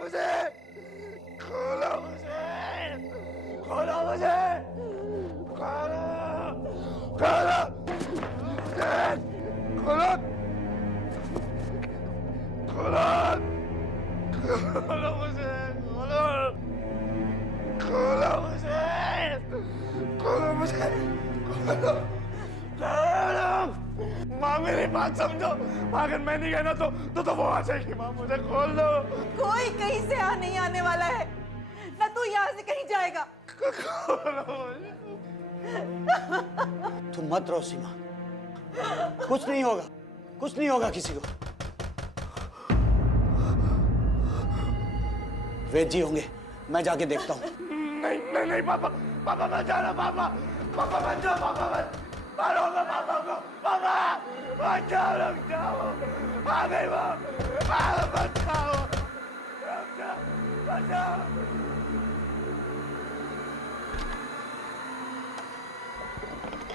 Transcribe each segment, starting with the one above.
मुझे, खोलो मुझे, खोलो मुझे, खोलो, खोलो मुझे, खोलो, खोलो, खोलो मुझे, खोलो, खोलो मुझे, खोलो मुझे, खोलो, खोलो। माँ मेरी बात समझो, अगर मैं नहीं गया ना तो वो आ जाएगी। माँ मुझे खोल दो। कोई कहीं से नहीं आने वाला है, ना तू यहाँ से कहीं जाएगा। तुम मत रो सीमा, कुछ नहीं होगा, कुछ नहीं होगा किसी को। वेद जी होंगे, मैं जाके देखता हूँ। नहीं नहीं नहीं पापा, पापा मत जाना, पापा, पापा मत जाओ, पापा मत मारोगे पापा को, पापा मत जाओ, रुक जाओ, आ गई वो, मत जाओ, रुक जाओ, मत जाओ।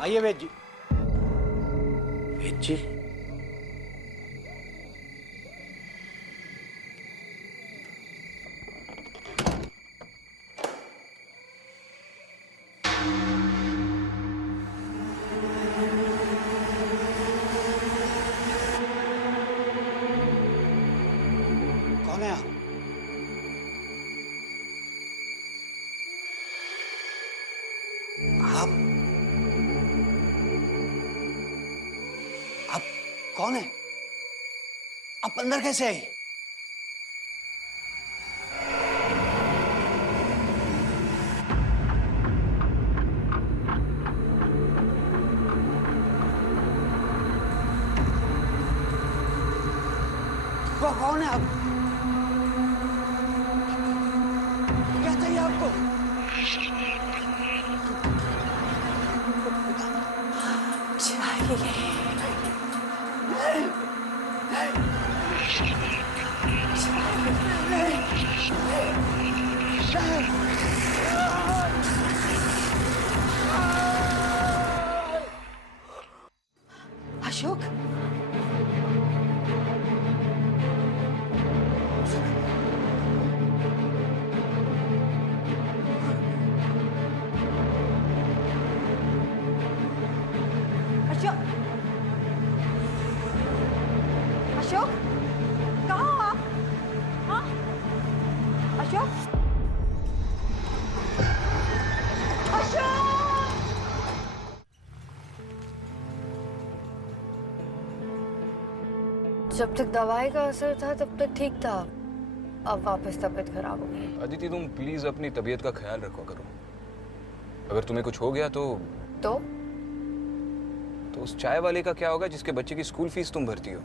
आइए वेद जी। वेद जी, कौन है आप? आप कौन है? आप अंदर कैसे आई? कौन है आप? क्या चाहिए आपको? अशोक, अशोक, अशोक, कहाँ हो आप? हाँ, अशोक, अशोक। जब तक दवाई का असर था तब तक ठीक था, अब वापस तबीयत खराब हो गई। अदिति तुम प्लीज अपनी तबीयत का ख्याल रखो करो। अगर तुम्हें कुछ हो गया तो उस चाय वाले का क्या होगा जिसके बच्चे की स्कूल फीस तुम भरती हो?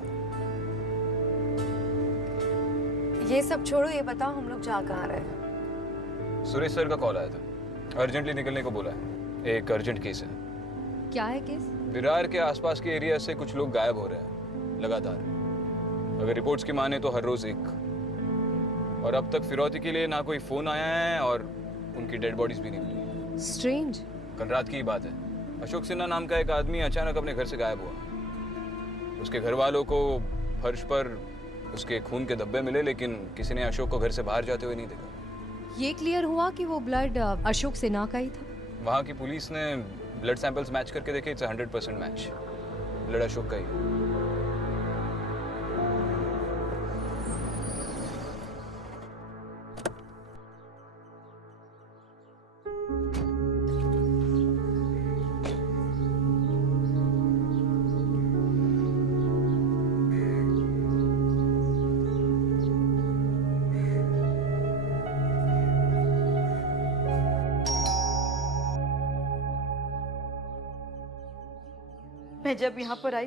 ये सब छोड़ो, ये बताओ हम लोग जा कहाँ रहे? सुरेश सर का कॉल आया था, अर्जेंटली निकलने को बोला है। एक अर्जेंट केस है। क्या है केस? विरार के आसपास के एरिया से कुछ लोग गायब हो रहे हैं लगातार। अगर रिपोर्ट्स की माने तो हर रोज एक। और अब तक फिरौती के लिए ना कोई फोन आया है और उनकी डेड बॉडीज भी नहीं मिली। स्ट्रेंज। कल रात की बात है, अशोक सिन्हा नाम का एक आदमी अचानक अपने घर से गायब हुआ। उसके घर वालों को फर्श पर उसके खून के धब्बे मिले, लेकिन किसी ने अशोक को घर से बाहर जाते हुए नहीं देखा। ये क्लियर हुआ कि वो ब्लड अशोक सिन्हा का ही था? वहाँ की पुलिस ने ब्लड सैंपल्स मैच करके देखे, इट्स 100% मैच, ब्लड अशोक का ही है। मैं जब यहाँ पर आई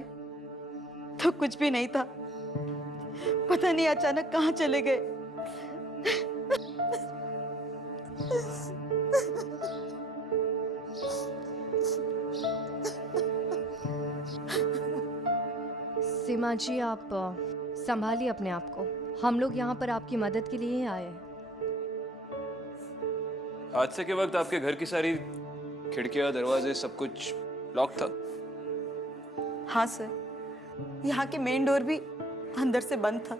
तो कुछ भी नहीं था, पता नहीं अचानक कहाँ चले गए। सीमा जी, आप संभालिए अपने आप को, हम लोग यहाँ पर आपकी मदद के लिए ही आए हैं। हादसे के वक्त आपके घर की सारी खिड़कियां, दरवाजे, सब कुछ लॉक था? हाँ सर, यहाँ के मेन डोर भी अंदर से बंद था।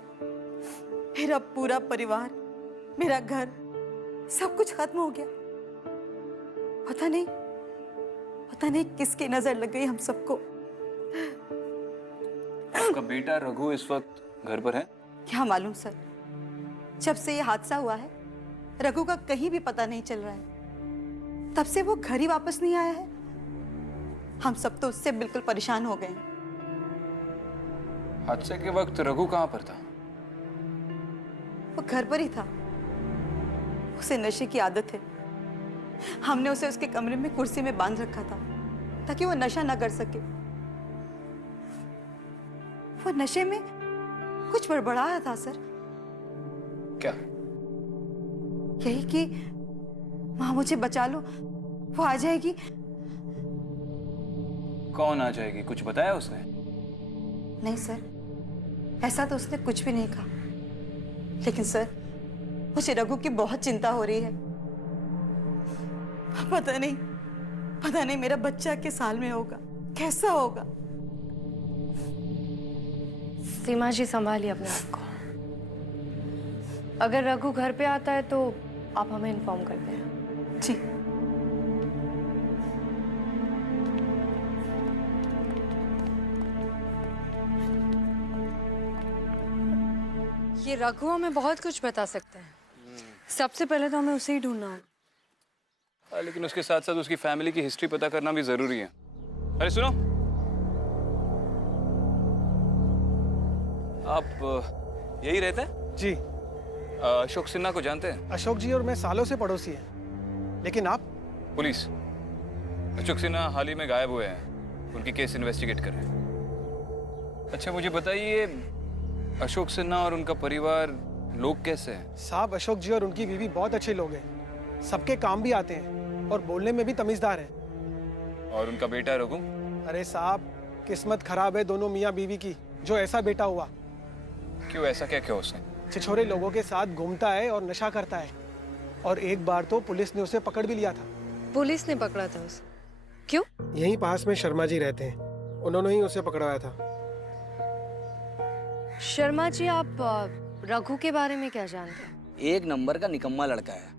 मेरा पूरा परिवार मेरा घर, सब कुछ खत्म हो गया। पता नहीं किसकी नजर लग गई हम सबको। आपका बेटा रघु इस वक्त घर पर है? क्या मालूम सर, जब से ये हादसा हुआ है रघु का कहीं भी पता नहीं चल रहा है। तब से वो घर ही वापस नहीं आया है। हम सब तो उससे बिल्कुल परेशान हो गए हैं। हादसे के वक्त रघु कहाँ पर था? वो घर पर ही था। उसे नशे की आदत है। हमने उसे उसके कमरे में कुर्सी में बांध रखा था ताकि वो नशा ना कर सके। वो नशे में कुछ बड़बड़ाया था सर। क्या? यही कि माँ मुझे बचा लो, वो आ जाएगी। कौन आ जाएगी? कुछ बताया उसने? नहीं सर, ऐसा तो उसने कुछ भी नहीं कहा। लेकिन सर, मुझे रघु की बहुत चिंता हो रही है। पता नहीं मेरा बच्चा किस हाल में होगा, कैसा होगा। सीमा जी संभालिए अपने आप को। अगर रघु घर पे आता है तो आप हमें इन्फॉर्म कर दें। जी। ये रघु हमें बहुत कुछ बता सकते हैं। सबसे पहले तो हमें उसे ही ढूंढना होगा। लेकिन उसके साथ साथ उसकी फैमिली की हिस्ट्री पता करना भी जरूरी है। अरे सुनो, आप यही रहते हैं? जी। अशोक सिन्हा को जानते हैं? अशोक जी और मैं सालों से पड़ोसी हैं। लेकिन आप? पुलिस। अशोक सिन्हा हाल ही में गायब हुए हैं। उनकी केस इन्वेस्टिगेट कर रहे हैं। अच्छा मुझे बताइए, अशोक सिन्हा और उनका परिवार लोग कैसे हैं? साहब, अशोक जी और उनकी बीवी बहुत अच्छे लोग हैं। सबके काम भी आते हैं और बोलने में भी तमीजदार हैं। और उनका बेटा रघु? अरे साहब, किस्मत खराब है दोनों मियाँ बीवी की, जो ऐसा बेटा हुआ। क्यों? ऐसा क्या किया उसने? छिछोरे लोगों के साथ घूमता है और नशा करता है। और एक बार तो पुलिस ने उसे पकड़ भी लिया था। पुलिस ने पकड़ा था उसे? क्यों? यहीं पास में शर्मा जी रहते हैं, उन्होंने ही उसे पकड़वाया था। शर्मा जी, आप रघु के बारे में क्या जानते हैं? एक नंबर का निकम्मा लड़का है।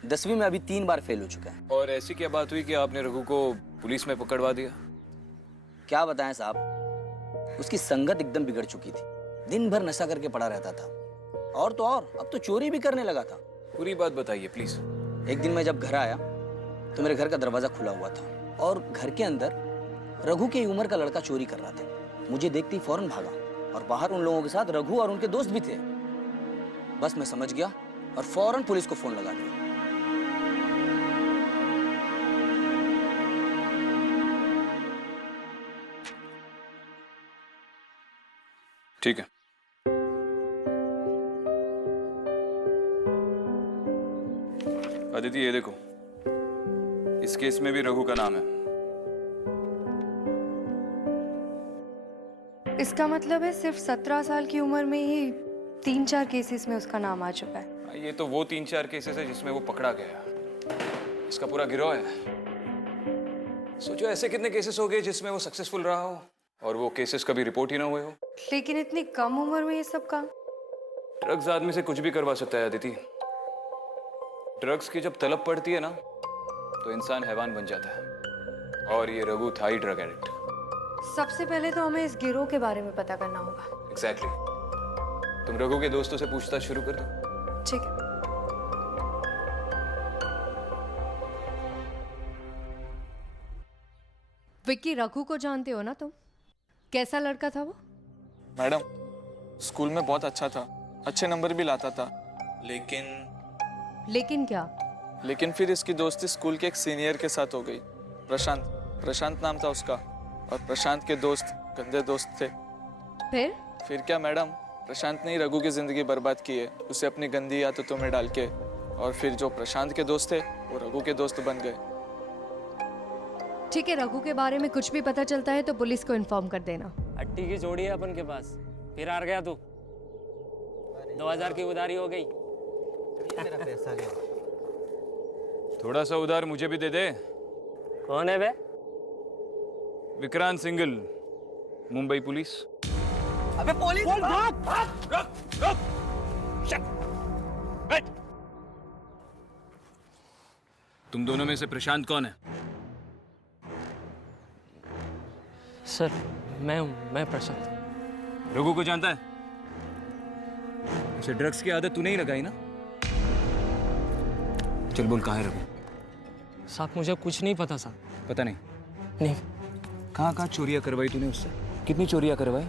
10वीं में अभी 3 बार फेल हो चुका है। और ऐसी क्या बात हुई कि आपने रघु को पुलिस में पकड़वा दिया? क्या बताएं साहब, उसकी संगत एकदम बिगड़ चुकी थी। दिन भर नशा करके पड़ा रहता था। और तो और, अब तो चोरी भी करने लगा था। पूरी बात बताइए प्लीज। एक दिन मैं जब घर आया तो मेरे घर का दरवाजा खुला हुआ था और घर के अंदर रघु की उम्र का लड़का चोरी कर रहा था। मुझे देखते ही फौरन भागा और बाहर उन लोगों के साथ रघु और उनके दोस्त भी थे। बस मैं समझ गया और फौरन पुलिस को फोन लगा दिया। ठीक है। अदिति, ये देखो, इस केस में भी रघु का नाम है। इसका मतलब है सिर्फ 17 साल की उम्र में ही 3-4 केसेस में उसका नाम आ चुका है। ये तो वो 3-4 केसेस है जिसमें वो पकड़ा गया। इसका पूरा गिरोह है। सोचो ऐसे कितने केसेस हो गए जिसमें वो सक्सेसफुल रहा हो और वो केसेस कभी रिपोर्ट ही ना हुए हो। लेकिन इतनी कम उम्र में ये सब काम? ड्रग्स आदमी से कुछ भी करवा सकता है अदिति। ड्रग्स की जब तलब पड़ती है ना तो इंसान हैवान बन जाता है। और ये रघु था ही ड्रग एडिक्ट। सबसे पहले तो हमें इस गिरोह के बारे में पता करना होगा। एग्जैक्टली। तुम रघु के दोस्तों से पूछताछ शुरू कर दो। ठीक है। विक्की, रघु को जानते हो ना तुम? कैसा लड़का था वो? मैडम, स्कूल में बहुत अच्छा था, अच्छे नंबर भी लाता था। लेकिन क्या? लेकिन फिर इसकी दोस्ती स्कूल के एक सीनियर के साथ हो गई। प्रशांत नाम था उसका। और प्रशांत के दोस्त गंदे दोस्त थे। फिर क्या मैडम, प्रशांत ने ही रघु की जिंदगी बर्बाद की है, उसे अपनी गंदी आदतों में डाल के। और फिर जो प्रशांत के दोस्त थे वो रघु के दोस्त बन गए। ठीक है, रघु के बारे में कुछ भी पता चलता है तो पुलिस को इन्फॉर्म कर देना। अट्टी की जोड़ी है अपन के पास। फिर हार गया तू। 2000 की उधारी हो गई। मेरा पैसा गया। थोड़ा सा उधार मुझे भी दे दे। कौन है बे? विक्रांत सिंगल, मुंबई पुलिस। अबे पुलिस! रुक! शट! बैठ! तुम दोनों में से प्रशांत कौन है? सर मैं प्रशांत। रघु को जानता है? उसे ड्रग्स की आदत तूने ही लगाई ना? चल बोल, कहाँ है रघु? साहब मुझे कुछ नहीं पता साहब। पता नहीं? नहीं। कहाँ कहाँ चोरियां करवाई तूने उससे? कितनी चोरियां करवाई?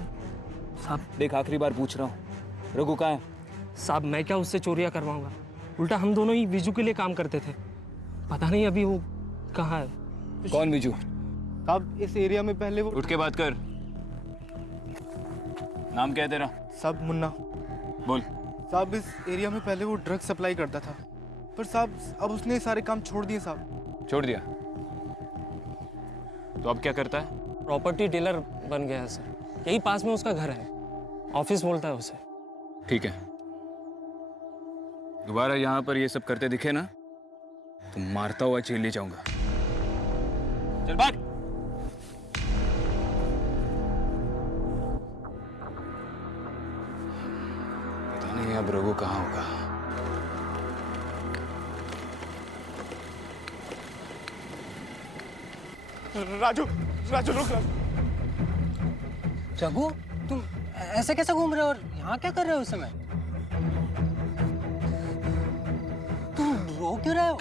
साहब देख, आखिरी बार पूछ रहा हूँ, रघु कहाँ है? साहब मैं क्या उससे चोरियां करवाऊंगा? उल्टा हम दोनों ही विजू के लिए काम करते थे। पता नहीं अभी वो कहाँ है। कौन विजू? साहब इस एरिया में पहले वो उठ के बात कर। नाम क्या है तेरा? साहब मुन्ना। बोल। साहब इस एरिया में पहले वो ड्रग सप्लाई करता था, पर साहब अब उसने सारे काम छोड़ दिए साहब। छोड़ दिया? तो अब क्या करता है? प्रॉपर्टी डीलर बन गया है सर। यही पास में उसका घर है, ऑफिस बोलता है उसे। ठीक है, दोबारा यहाँ पर ये सब करते दिखे ना तो मारता हुआ जेल ले जाऊंगा। चल भाग। पता नहीं अब रघु कहाँ होगा। राजू राजू रुक। रघु, तुम ऐसे कैसे घूम रहे हो और यहाँ क्या कर रहे हो इस समय? तुम रो क्यों रहे हो?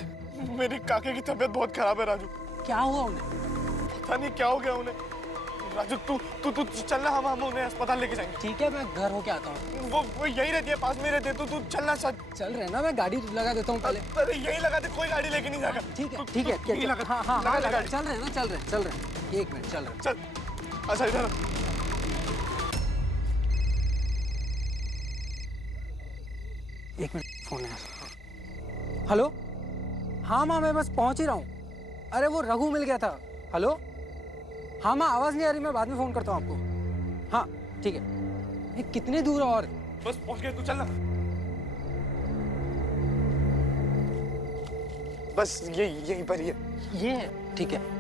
मेरी काके की तबीयत बहुत खराब है राजू। क्या हुआ उन्हें? पता नहीं क्या हो गया उन्हें। राजू तू चलना, हम उन्हें अस्पताल लेके जाएंगे। ठीक है, मैं घर होके आता हूँ। वो यही रहती है, पास में रहती है। तू चलना सच। चल रहे ना, मैं गाड़ी लगा देता हूँ पहले। अरे यही लगा दे, कोई गाड़ी लेके नहीं जाएगा। ठीक है ठीक है, हाँ चल रहे ना, चल रहे। एक मिनट, चल रहे। चल अच्छा इधर। एक मिनट, फोन है। हेलो, हाँ माँ मैं बस पहुंच ही रहा हूँ। अरे वो रघु मिल गया था। हेलो, हाँ माँ आवाज नहीं आ रही, मैं बाद में फोन करता हूँ आपको। हाँ ठीक है। ये कितने दूर है? और बस पहुंच गए, तू चलना। बस यहीं पर ही है। ये है, ठीक है।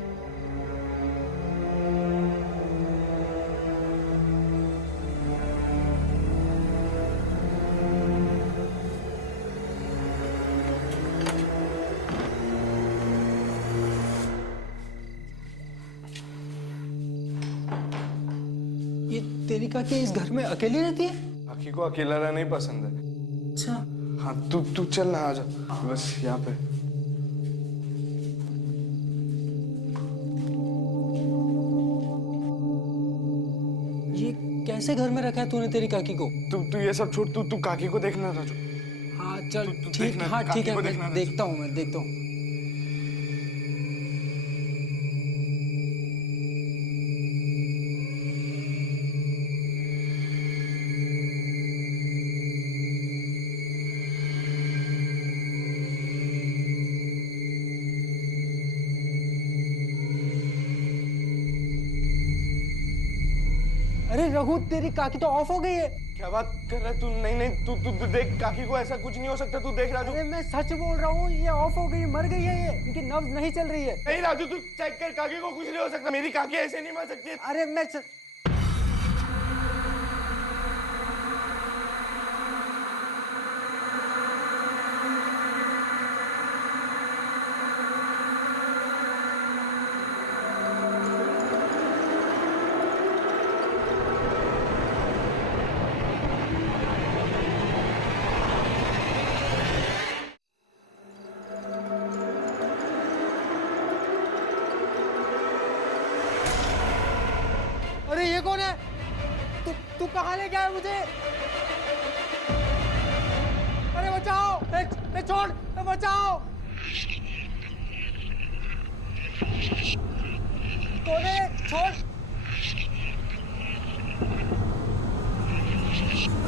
ये तेरी काकी इस घर में अकेली रहती है? काकी को अकेला रहना ही पसंद है। अच्छा। हाँ तू चल ना, आ जा बस यहाँ पे। ये कैसे घर में रखा है तूने तेरी काकी को? तू ये सब छोड़, तू काकी को देखना राजू। हाँ चल ठीक है, हाँ ठीक है, मैं देखता हूँ। अरे रघु, तेरी काकी तो ऑफ हो गई है। क्या बात कर रहा है तू? नहीं तू देख, काकी को ऐसा कुछ नहीं हो सकता। तू देख राजू। अरे मैं सच बोल रहा हूँ, ये ऑफ हो गई, मर गई है ये। इनकी नब्ज नहीं चल रही है। नहीं राजू, तू चेक कर, काकी को कुछ नहीं हो सकता। मेरी काकी ऐसे नहीं मर सकती। अरे मैं अरे ये कौन है? तू कहाँ ले गया है मुझे? अरे बचाओ! छोड़, बचाओ! कौन है? छोड़!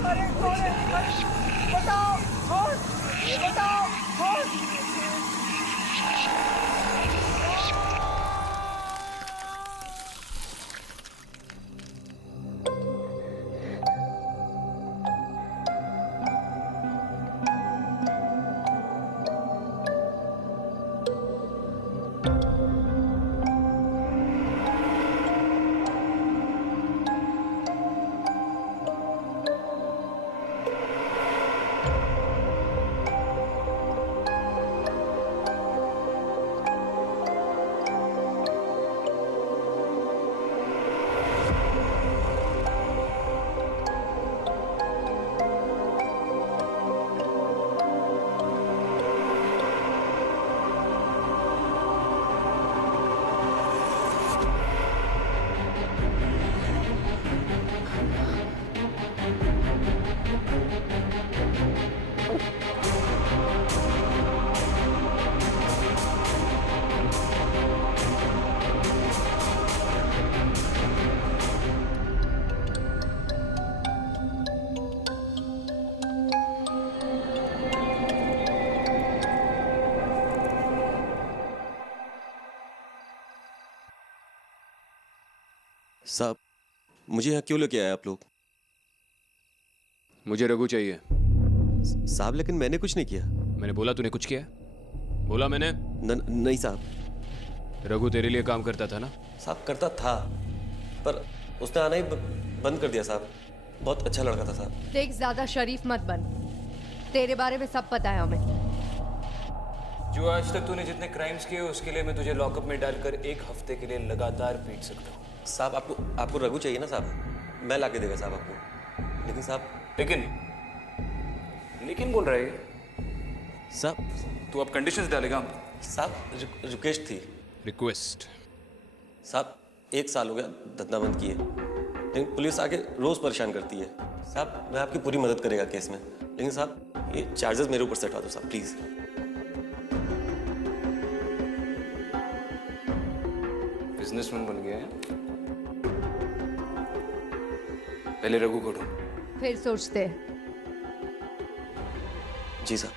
अरे कौन है? बचाओ! छोड़! बचाओ! छोड़! साहब मुझे यहाँ क्यों लेके आए आप लोग? मुझे रघु चाहिए। साहब लेकिन मैंने कुछ नहीं किया। मैंने बोला तूने कुछ किया? बोला मैंने? नहीं साहब। रघु तेरे लिए काम करता था ना? साहब करता था, पर उसने आना ही बंद कर दिया साहब। बहुत अच्छा लड़का था साहब। देख, ज्यादा शरीफ मत बन। तेरे बारे में सब पता है हमें। जो आज तक तूने जितने क्राइम्स किए उसके लिए मैं तुझे लॉकअप में डालकर 1 हफ्ते के लिए लगातार पीट सकता हूँ। साहब आपको रघु चाहिए ना साहब? मैं लाके देगा साहब आपको। लेकिन साहब लेकिन बोल रहे हैं साहब। तू अब कंडीशंस डालेगा? साहब रिक्वेस्ट थी। रिक्वेस्ट? साहब 1 साल हो गया धंधा बंद किए, लेकिन पुलिस आके रोज परेशान करती है। साहब मैं आपकी पूरी मदद करेगा केस में, लेकिन साहब ये चार्जेस मेरे ऊपर से हटा दो साहब प्लीज। बिजनेसमैन बन गया है। पहले रघु को ढूंढ। फिर सोचते। जी साहब।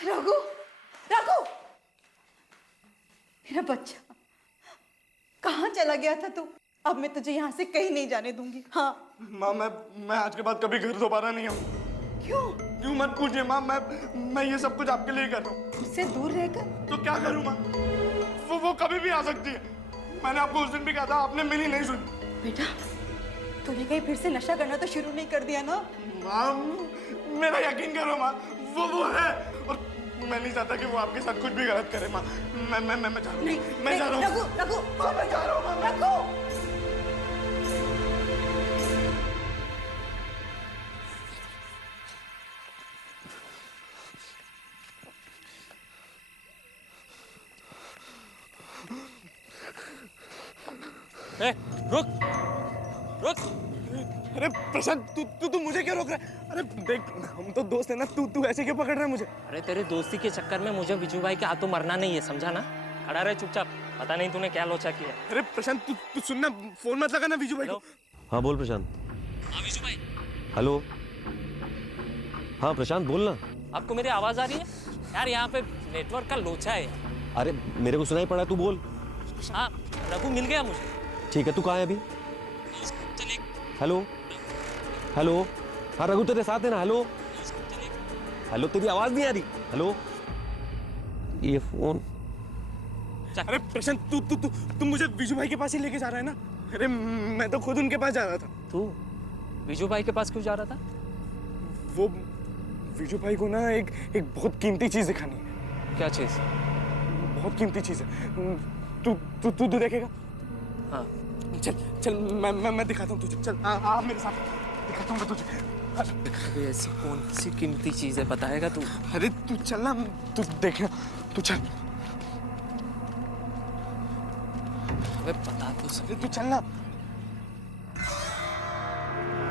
रघु, रघु, मेरा बच्चा, कहाँ चला गया था तू? अब मैं तुझे यहाँ से कहीं नहीं जाने दूंगी। हाँ माँ, मैं आज के बाद कभी घर दोबारा नहीं आऊँ। क्यों मत पूछिए माँ, मैं ये सब कुछ आपके लिए कर रहा हूँ। उससे दूर रहकर तो क्या करूँ माँ? वो कभी भी आ सकती है। मैंने आपको उस दिन भी कहा था, आपने मेरी नहीं सुनी। बेटा, तूने कहीं फिर से नशा करना तो शुरू नहीं कर दिया ना? माँ मेरा यकीन करो माँ, वो है, और मैं नहीं चाहता कि वो आपके साथ कुछ भी गलत करे माँ। मैं जा रहा हूँ। मैं जा रहा हूँ। रघु, रघु, माँ मैं जा रहा हूँ। माँ रघु। रुक रुक। अरे प्रशांत, तू मुझे क्यों रोक रहा है? अरे देख, हम तो दोस्त है ना, तू ऐसे क्यों पकड़ रहा है मुझे? अरे तेरे दोस्ती के चक्कर में मुझे विजू भाई के हाथों मरना नहीं है, समझा ना? खड़ा रहे चुपचाप, पता नहीं तूने क्या लोचा किया। अरे प्रशांत, तू सुनना, फोन मत लगा ना विजू भाई को। हाँ बोल प्रशांत। हाँ विजू भाई। हेलो। हाँ प्रशांत बोलना। आपको मेरी आवाज आ रही है? यार यहाँ पे नेटवर्क का लोचा है। अरे मेरे को सुनाई पड़ा, तू बोल। हाँ रघु मिल गया मुझे। ठीक है, तू कहाँ है अभी? Hello hello. हाँ रघु तेरे साथ है ना? हेलो हेलो, तेरी आवाज नहीं आ रही। हेलो, ये फोन। अरे प्रशांत, तू मुझे विजू भाई के पास ही लेके जा रहा है ना? अरे मैं तो खुद उनके पास जा रहा था। तू विजू भाई के पास क्यों जा रहा था? वो विजू भाई को ना एक बहुत कीमती चीज दिखानी है। क्या चीज? बहुत कीमती चीज है। तू देखेगा? हाँ चल मैं दिखाता हूँ तुझे। चल आ मेरे साथ, दिखाता हूँ मैं तुझे। अरे ऐसी कौन सी कीमती चीज है, बताएगा तू? अरे तू चल ना, तू देखना, तू चल। अबे बता तो सही। तू चल ना।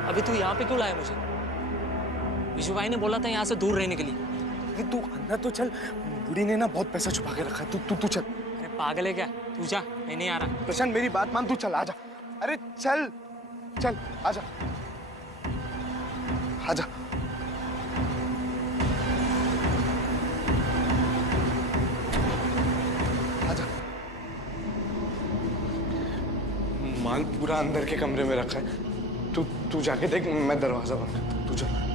अभी तू यहाँ पे क्यों लाया मुझे? विजू भाई ने बोला था यहाँ से दूर रहने के लिए। अरे तू अंदर तो चल, बुढ़ी ने ना बहुत पैसा छुपा के रखा है। तू चल। अरे पागल है क्या? तू जा, मैं नहीं आ रहा। प्रशांत मेरी बात मान, तू चल, आजा। अरे चल चल, आजा आजा। आजा। माल पूरा अंदर के कमरे में रखा है। तू जाके देख, मैं दरवाजा बंद करता हूँ। तू चल।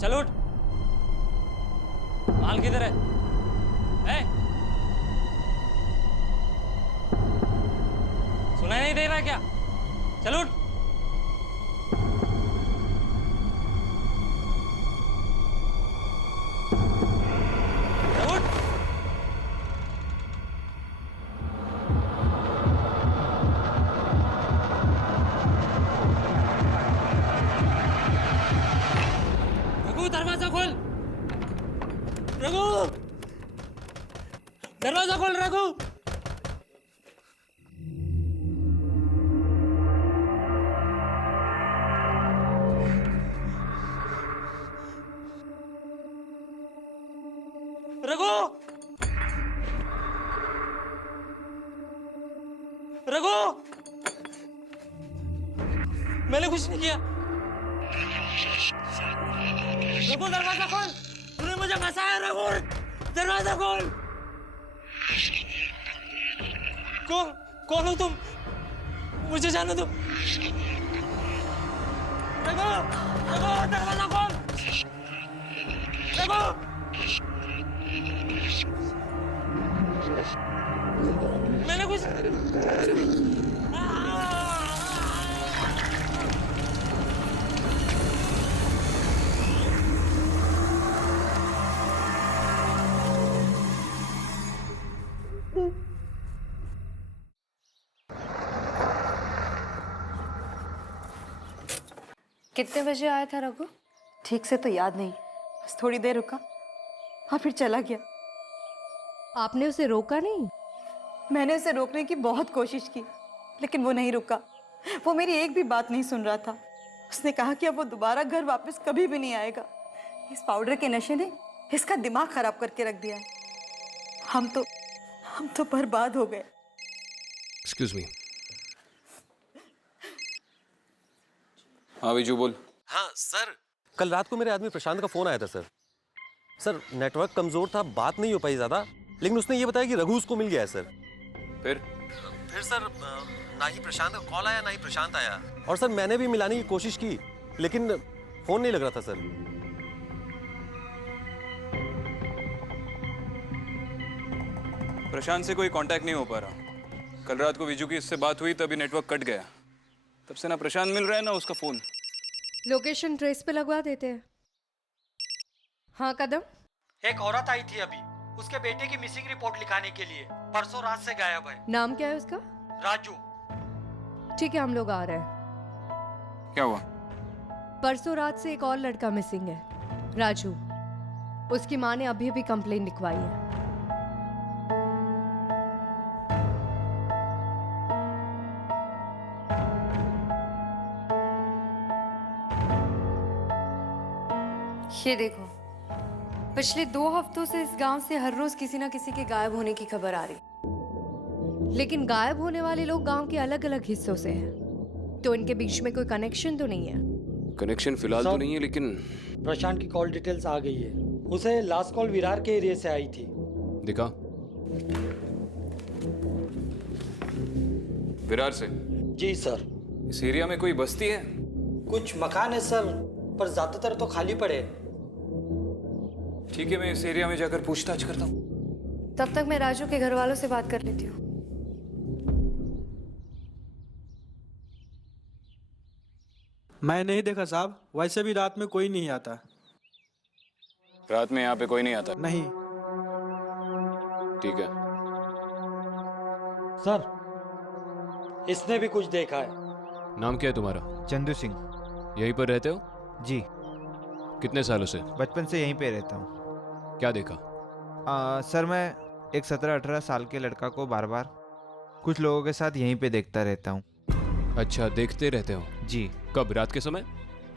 चल उठ। माल किधर है? मैं नहीं दे रहा क्या? चलो उठ। रघु दरवाजा खोल। रघु दरवाजा खोल। रघु रघु रघु मैंने कुछ नहीं किया। रघु दरवाजा खोल। तूने मुझे फंसाया। रघु दरवाजा खोल। कौन हो तुम? मुझे जाने दो। रघु रघु दरवाजा खोल। रघु मैंने कुछ कितने बजे आया था रघु? ठीक से तो याद नहीं, बस थोड़ी देर रुका और फिर चला गया। आपने उसे रोका नहीं? मैंने उसे रोकने की बहुत कोशिश की, लेकिन वो नहीं रुका। वो मेरी एक भी बात नहीं सुन रहा था। उसने कहा कि अब वो दोबारा घर वापस कभी भी नहीं आएगा। इस पाउडर के नशे ने इसका दिमाग खराब करके रख दिया है। हम तो बर्बाद हो गए। Excuse me. हाँ विजू बोल। हाँ सर, कल रात को मेरे आदमी प्रशांत का फोन आया था सर। सर नेटवर्क कमजोर था, बात नहीं हो पाई ज्यादा, लेकिन उसने ये बताया कि रघु उसको मिल गया है सर। फिर सर ना ही प्रशांत का कॉल आया ना ही प्रशांत आया। और सर मैंने भी मिलाने की कोशिश की, लेकिन फोन नहीं लग रहा था सर। प्रशांत से कोई कांटेक्ट नहीं हो पा रहा। कल रात को विजू की इससे बात हुई तभी नेटवर्क कट गया। तब से ना प्रशांत मिल रहा है ना उसका फोन। लोकेशन ट्रेस पे लगवा देते हैं। हाँ कदम। एक औरत आई थी अभी, उसके बेटे की मिसिंग रिपोर्ट लिखाने के लिए। परसों रात से गायब है। नाम क्या है उसका? राजू। ठीक है, हम लोग आ रहे हैं। क्या हुआ? परसों रात से एक और लड़का मिसिंग है, राजू। उसकी माँ ने अभी कंप्लेन लिखवाई है। ये देखो, पिछले 2 हफ्तों से इस गांव से हर रोज किसी ना किसी के गायब होने की खबर आ रही। लेकिन गायब होने वाले लोग गांव के अलग अलग हिस्सों से हैं, तो इनके बीच में कोई कनेक्शन तो नहीं है। कनेक्शन फिलहाल तो नहीं है, लेकिन प्रशांत की कॉल डिटेल्स आ गई है। उसे लास्ट कॉल विरार के एरिया से आई थी। दिखा। विरार से? जी सर। इस एरिया में कोई बस्ती है? कुछ मकान है सर, पर ज्यादातर तो खाली पड़े। ठीक है, मैं इस एरिया में जाकर पूछताछ करता हूँ। तब तक मैं राजू के घर वालों से बात कर लेती हूँ। मैं नहीं देखा साहब, वैसे भी रात में कोई नहीं आता। रात में यहाँ पे कोई नहीं आता? नहीं। ठीक है सर, इसने भी कुछ देखा है। नाम क्या है तुम्हारा? चंदू सिंह। यहीं पर रहते हो? जी। कितने सालों से? बचपन से यहीं पे रहता हूँ। क्या देखा? सर मैं एक 17-18 साल के लड़का को बार बार कुछ लोगों के साथ यहीं पे देखता रहता हूँ। अच्छा, देखते रहते हो? जी। कब? रात के समय?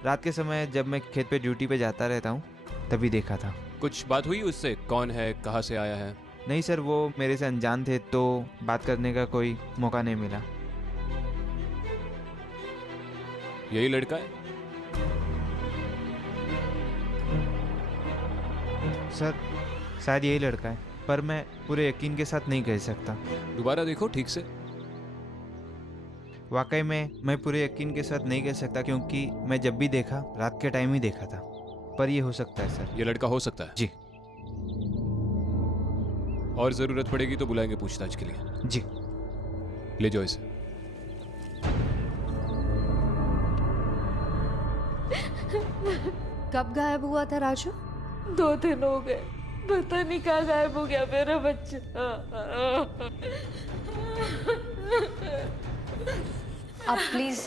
रात के समय जब मैं खेत पे ड्यूटी पे जाता रहता हूँ तभी देखा था। कुछ बात हुई उससे? कौन है, कहाँ से आया है? नहीं सर, वो मेरे से अनजान थे तो बात करने का कोई मौका नहीं मिला। यही लड़का है? सर शायद यही लड़का है, पर मैं पूरे यकीन के साथ नहीं कह सकता। दोबारा देखो ठीक से। वाकई में मैं पूरे यकीन के साथ नहीं कह सकता, क्योंकि मैं जब भी देखा रात के टाइम ही देखा था। पर ये हो सकता है सर। ये लड़का हो सकता है? जी। और जरूरत पड़ेगी तो बुलाएंगे पूछताछ के लिए। जी। ले जाओ इसे। कब गायब हुआ था राजू? 2 दिन हो गए, पता नहीं कहाँ गायब हो गया मेरा बच्चा। आप प्लीज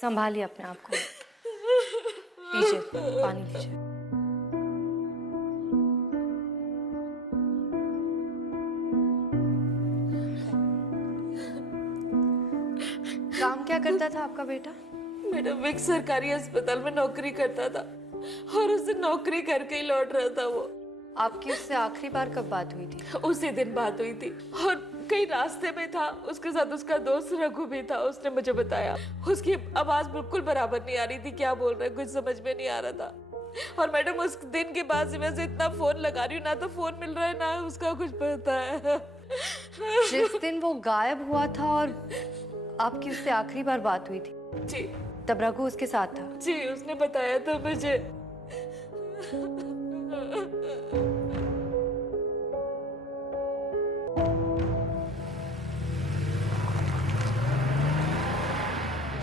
संभालिए अपने आप को। लीजिए पानी लीजिए। काम क्या करता था आपका बेटा? मैडम एक सरकारी अस्पताल में नौकरी करता था और उसे नौकरी करके ही लौट रहा था वो। आपकी उससे आखिरी बार कब बात हुई थी? उसी दिन बात हुई थी और कहीं रास्ते में था, उसके साथ उसका दोस्त रघु भी था। उसने मुझे बताया उसकी आवाज बिल्कुल बराबर नहीं आ रही थी, क्या बोल रहे कुछ समझ में नहीं आ रहा था। और मैडम उस दिन के बाद से मैं इतना फोन लगा रही हूँ, ना तो फोन मिल रहा है ना उसका कुछ पता है। जिस दिन वो गायब हुआ था और आपकी उससे आखिरी बार बात हुई थी जी, तब रघु उसके साथ था? जी, उसने बताया था मुझे।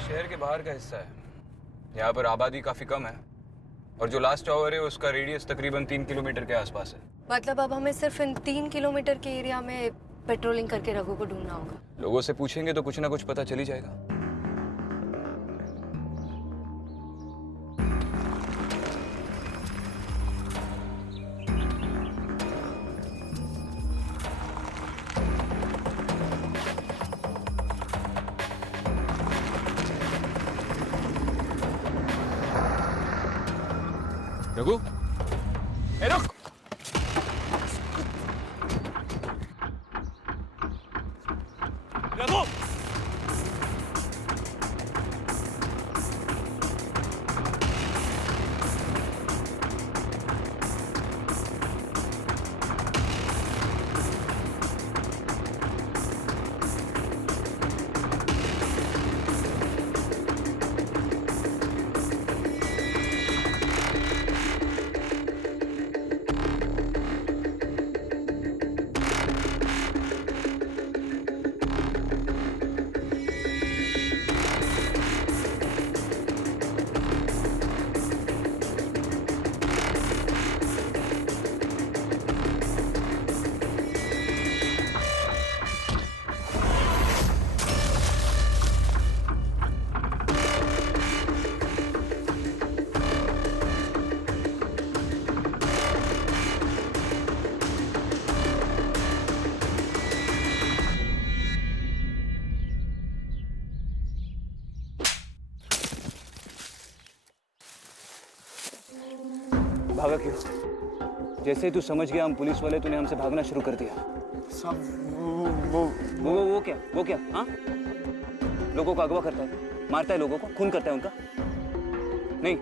शहर के बाहर का हिस्सा है, यहाँ पर आबादी काफी कम है और जो लास्ट टावर है उसका रेडियस तकरीबन 3 किलोमीटर के आसपास है। मतलब अब हमें सिर्फ इन 3 किलोमीटर के एरिया में पेट्रोलिंग करके रघु को ढूंढना होगा। लोगों से पूछेंगे तो कुछ ना कुछ पता चल ही जाएगा। रघु, ए रुक। रघु, भागा क्यों? जैसे ही तू समझ गया हम पुलिस वाले, तूने हमसे भागना शुरू कर दिया। सब वो क्या हाँ? लोगों को अगवा करता है, मारता है लोगों को, खून करता है उनका। नहीं,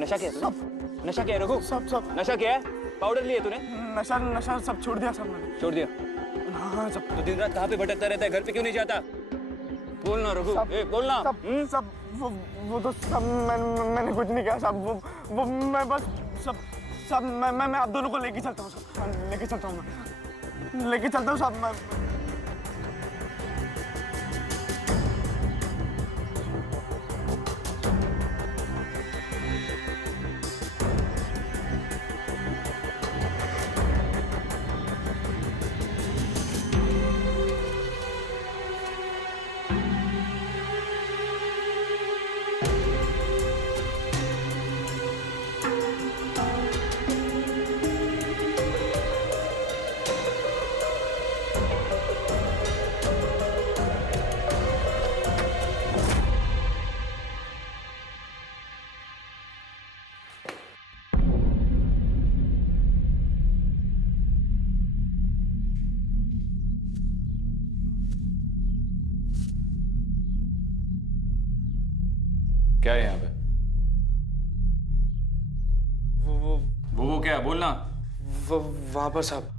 नशा क्या है? नशा क्या है रघु? सब नशा क्या है? पाउडर लिए तूने? नशा सब छोड़ दिया, सब मैंने छोड़ दिया। हाँ सब। तो दिन रात कहाँ पे भटकता रहता है? घर पे क्यों नहीं जाता? बोलना रघु, बोलना। सब वो तो सब मैंने कुछ नहीं किया। सब वो मैं बस सब मैं आप दोनों को लेके चलता हूँ। सब लेके चलता हूँ सब मैं। क्या है यहाँ पे? वो क्या है? बोलना। वहां पर साहब।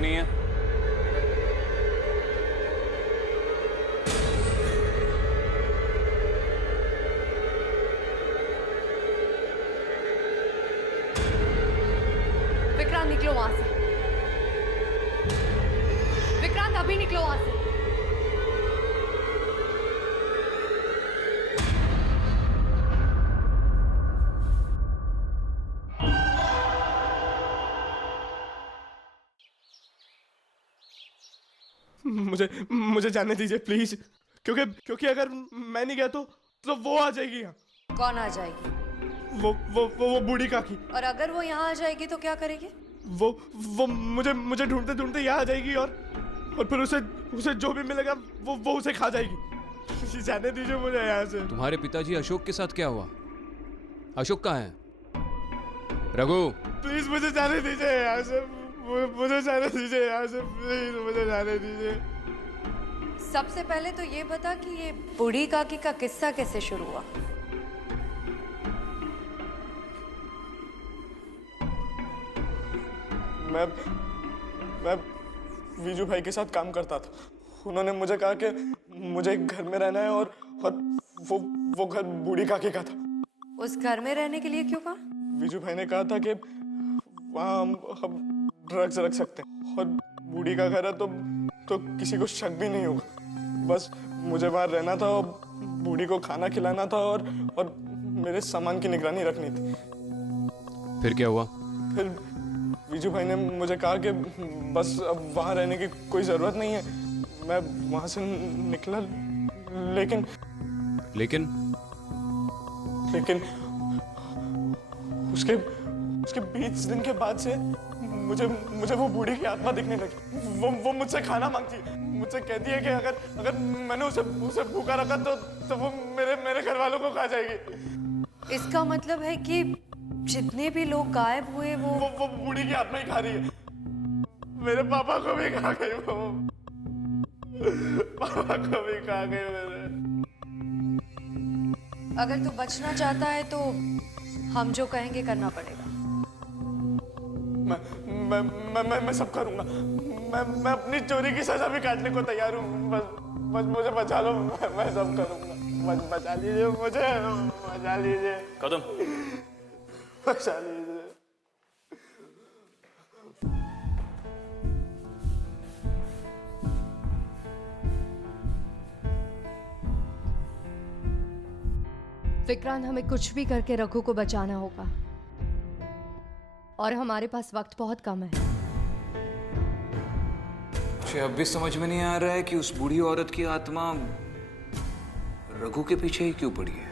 कोई नहीं है? विक्रांत निकलो वहां से। विक्रांत अभी निकलो वहां से। मुझे जाने दीजिए प्लीज, क्योंकि अगर मैं नहीं गया तो वो आ जाएगी यहाँ। कौन आ जाएगी? वो बूढ़ी काकी। और अगर वो यहाँ आ जाएगी तो क्या करेगी? वो मुझे ढूंढते ढूंढते यहाँ आ जाएगी और फिर उसे जो भी मिलेगा वो उसे खा जाएगी। जाने दीजिए मुझे यहाँ से। तुम्हारे पिताजी अशोक के साथ क्या हुआ? अशोक कहाँ है? रघु प्लीज मुझे जाने दीजिए यहाँ से, मुझे जाने दीजिए यहाँ से, प्लीज मुझे जाने दीजिए। सबसे पहले तो ये बता कि ये बूढ़ी काकी का किस्सा कैसे शुरू हुआ? मैं वीजू भाई के साथ काम करता था। उन्होंने मुझे कहा कि मुझे एक घर में रहना है और वो घर बूढ़ी काकी का था। उस घर में रहने के लिए क्यों कहा? वीजू भाई ने कहा था कि वहाँ हम ड्रग्स रख सकते हैं और बूढ़ी का घर है तो किसी को शक भी नहीं होगा। बस मुझे वहाँ रहना था और बूढ़ी को खाना खिलाना था और मेरे सामान की निगरानी रखनी थी। फिर क्या हुआ? फिर वीजू भाई ने मुझे कहा कि बस अब वहाँ रहने की कोई ज़रूरत नहीं है। मैं वहाँ से निकला, लेकिन उसके 20 दिन के बाद से मुझे वो बूढ़ी की आत्मा दिखने लगी। वो मुझसे खाना मांगती है, मुझसे कहती है कि अगर मैंने उसे भूखा रखा तो वो मेरे घर वालों को खा जाएगी। इसका मतलब है कि जितने भी लोग गायब हुए वो बूढ़ी की आत्मा ही खा रही है। मेरे पापा को भी खा गई वो, पापा को भी खा गई मेरे। अगर तू बचना चाहता है तो हम जो कहेंगे करना पड़ेगा। मैं सब करूंगा। मैं अपनी चोरी की सजा भी काटने को तैयार हूँ। बस मुझे बचा लो, मैं सब करूंगा। बचा लीजिए मुझे, बचा लीजिए। कदम बचा लीजिए। विक्रांत, हमें कुछ भी करके रघु को बचाना होगा और हमारे पास वक्त बहुत कम है। मुझे अब भी समझ में नहीं आ रहा है कि उस बूढ़ी औरत की आत्मा रघु के पीछे ही क्यों पड़ी है।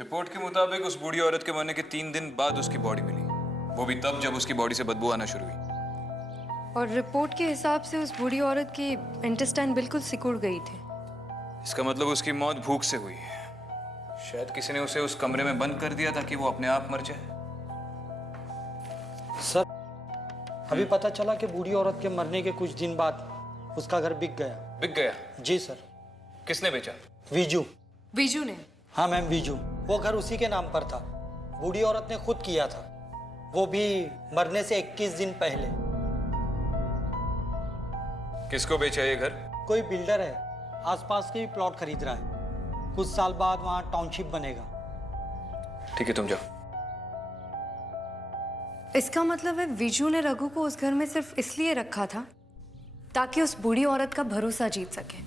रिपोर्ट के मुताबिक उस बूढ़ी औरत के मरने के 3 दिन बाद उसकी बॉडी मिली, वो भी तब जब उसकी बॉडी से बदबू आना शुरू हुई। और रिपोर्ट के हिसाब से उस बूढ़ी औरत की इंटेस्टाइन बिल्कुल सिकुड़ गई थी। इसका मतलब उसकी मौत भूख से हुई है। शायद किसी ने उसे उस कमरे में बंद कर दिया ताकि वो अपने आप मर जाए। सर, अभी पता चला कि बूढ़ी औरत के मरने के कुछ दिन बाद उसका घर बिक गया। बिक गया? जी सर। किसने बेचा? वीजू। वीजू ने? हाँ मैम, वीजू। वो घर उसी के नाम पर था। बूढ़ी औरत ने खुद किया था, वो भी मरने से 21 दिन पहले। किसको बेचा ये घर? कोई बिल्डर है, आसपास के भी प्लॉट खरीद रहा है। कुछ साल बाद वहाँ टाउनशिप बनेगा। ठीक है, तुम जाओ। इसका मतलब है वीजू ने रघु को उस घर में सिर्फ इसलिए रखा था ताकि उस बूढ़ी औरत का भरोसा जीत सके।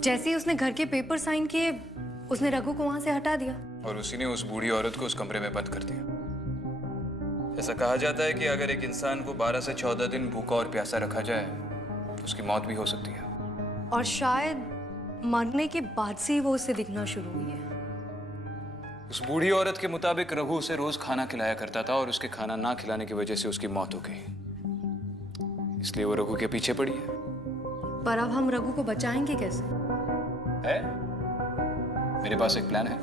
जैसे ही उसने घर के पेपर साइन किए, उसने रघु को वहां से हटा दिया और उसी ने उस बूढ़ी औरत को उस कमरे में बंद कर दिया। ऐसा कहा जाता है कि अगर एक इंसान को 12 से 14 दिन भूखा और प्यासा रखा जाए तो उसकी मौत भी हो सकती है। और शायद मरने के बाद से ही वो उसे दिखना शुरू हुई है। उस बूढ़ी औरत के मुताबिक रघु उसे रोज खाना खिलाया करता था और उसके खाना ना खिलाने की वजह से उसकी मौत हो गई। इसलिए वो रघु के पीछे पड़ी है। पर अब हम रघु को बचाएंगे कैसे? है? मेरे पास एक प्लान है।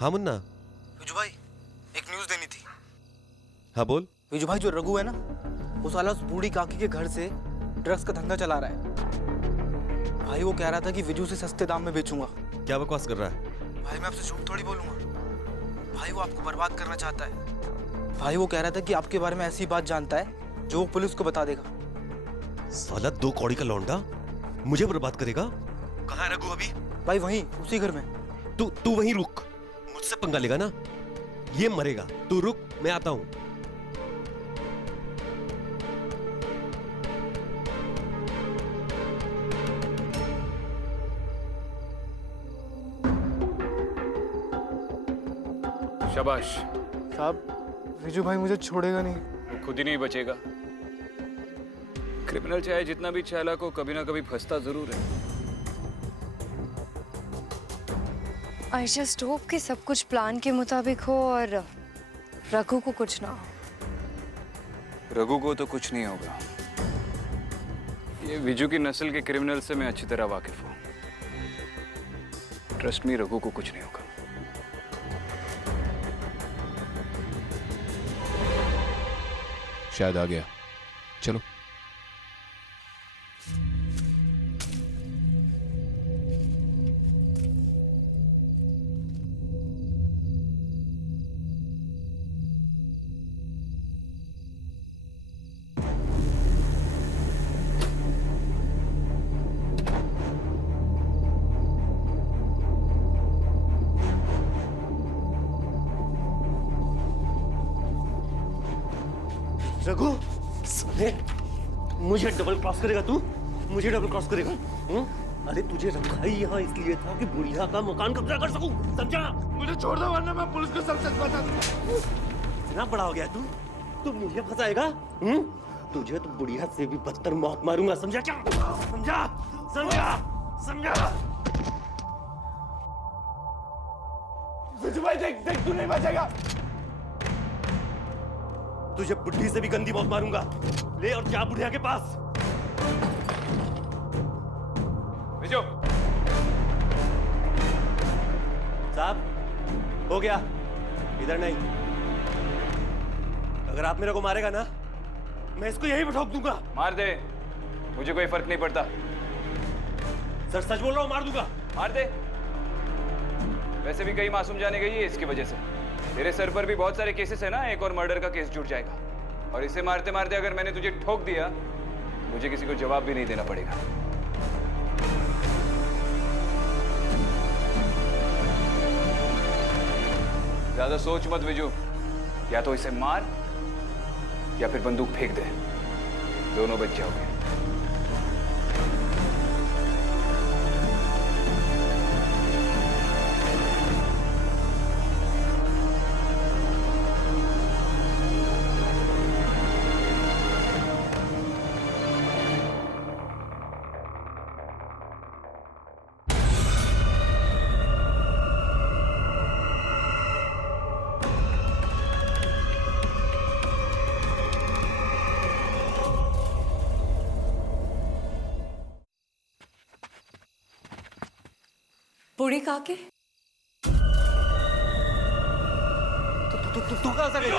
हाँ मुन्ना, हाँ बोल। विजू भाई, जो रघु है ना, वो साला उस बूढ़ी काकी के घर से ड्रग्स का धंधा चला रहा है। भाई वो कह रहा था कि विजू से सस्ते दाम में बेचूंगा। क्या बकवास कर रहा है? भाई मैं आपसे झूठ थोड़ी बोलूंगा। भाई वो आपको बर्बाद करना चाहता है। भाई वो कह रहा था कि आपके बारे में ऐसी बात जानता है जो वो पुलिस को बता देगा। साला 2 कौड़ी का लौंडा मुझे बर्बाद करेगा। कहाँ है रघु अभी? भाई वहीं उसी घर में। तू वहीं रुक, मुझसे पंगा लेगा ना ये मरेगा। तू रुक, मैं आता हूं। शाबाश। साहब विजू भाई मुझे छोड़ेगा नहीं। वो खुद ही नहीं बचेगा। क्रिमिनल चाहे जितना भी चालाक हो, कभी ना कभी फंसता जरूर है। आई जस्ट होप कि सब कुछ प्लान के मुताबिक हो और रघु को कुछ ना हो। रघु को तो कुछ नहीं होगा। ये विजू की नस्ल के क्रिमिनल से मैं अच्छी तरह वाकिफ हूं। ट्रस्ट मी, रघु को कुछ नहीं होगा। शायद आ गया। चलो। रघु, मुझे डबल क्रॉस करेगा तू? मुझे डबल क्रॉस करेगा? अरे तुझे रखा ही यहाँ इसलिए था कि बुढ़िया का मकान कब्जा कर सकूं, समझा? मुझे छोड़ दो वरना मैं पुलिस को सब सच बता दूं। इतना बड़ा हो गया तू मुझे फंसाएगा? तुझे तो बुढ़िया से भी बदतर मौत मारूंगा, समझा क्या? समझा? समझा? समझा? विजू भाई देख देख, तू नहीं बचेगा। तुझे बुढ़ी से भी गंदी मौत मारूंगा। ले और जा बुढ़िया के पास। विजू साहब, हो गया। इधर नहीं। अगर आप मेरे को मारेगा ना, मैं इसको यहीं पे ठोक दूंगा। मार दे, मुझे कोई फर्क नहीं पड़ता। सर सच बोल रहा हूँ, मार दूंगा। मार दे। वैसे भी कई मासूम जाने गई है इसकी वजह से। तेरे सर पर भी बहुत सारे केसेस है ना, एक और मर्डर का केस जुड़ जाएगा। और इसे मारते मारते अगर मैंने तुझे ठोक दिया, मुझे किसी को जवाब भी नहीं देना पड़ेगा। ज्यादा सोच मत विजू, या तो इसे मार या फिर बंदूक फेंक दे, दोनों बच जाओगे। बूढ़ी काके? तू कहां से गई?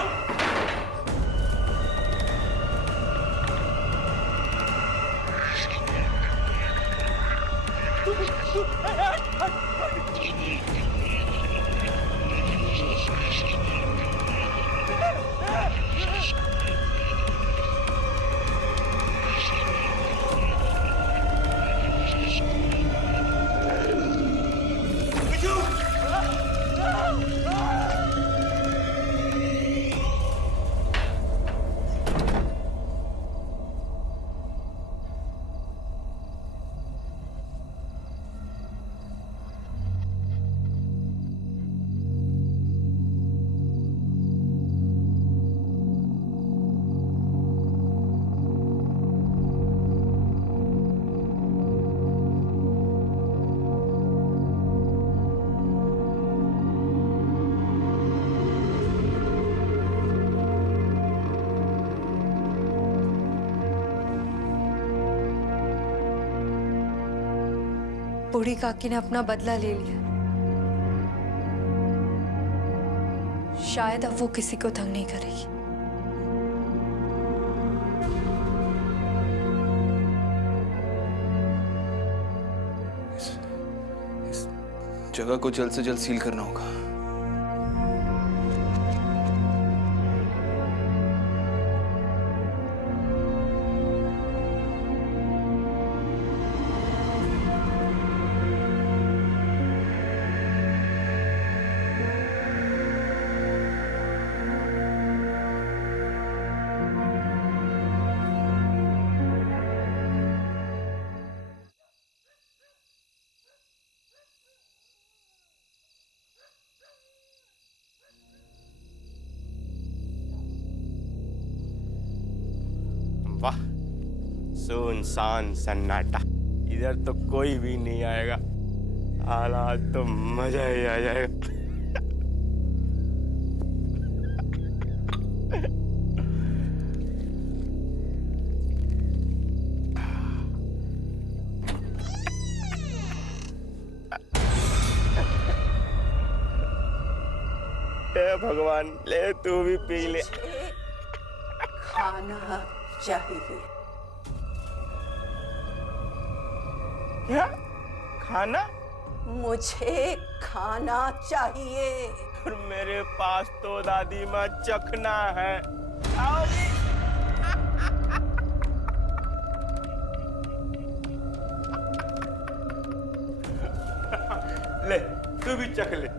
बूढ़ी काकी ने अपना बदला ले लिया। शायद अब वो किसी को तंग नहीं करेगी। जगह को जल्द से जल्द सील करना होगा। वाह, सुनसान सन्नाटा, इधर तो कोई भी नहीं आएगा। आज तो मजा ही आ जाएगा। हे भगवान, ले तू भी पी ले। खाना चाहिए। क्या खाना? मुझे खाना चाहिए। और मेरे पास तो दादी माँ चखना है। आओगी? ले तू भी चख ले।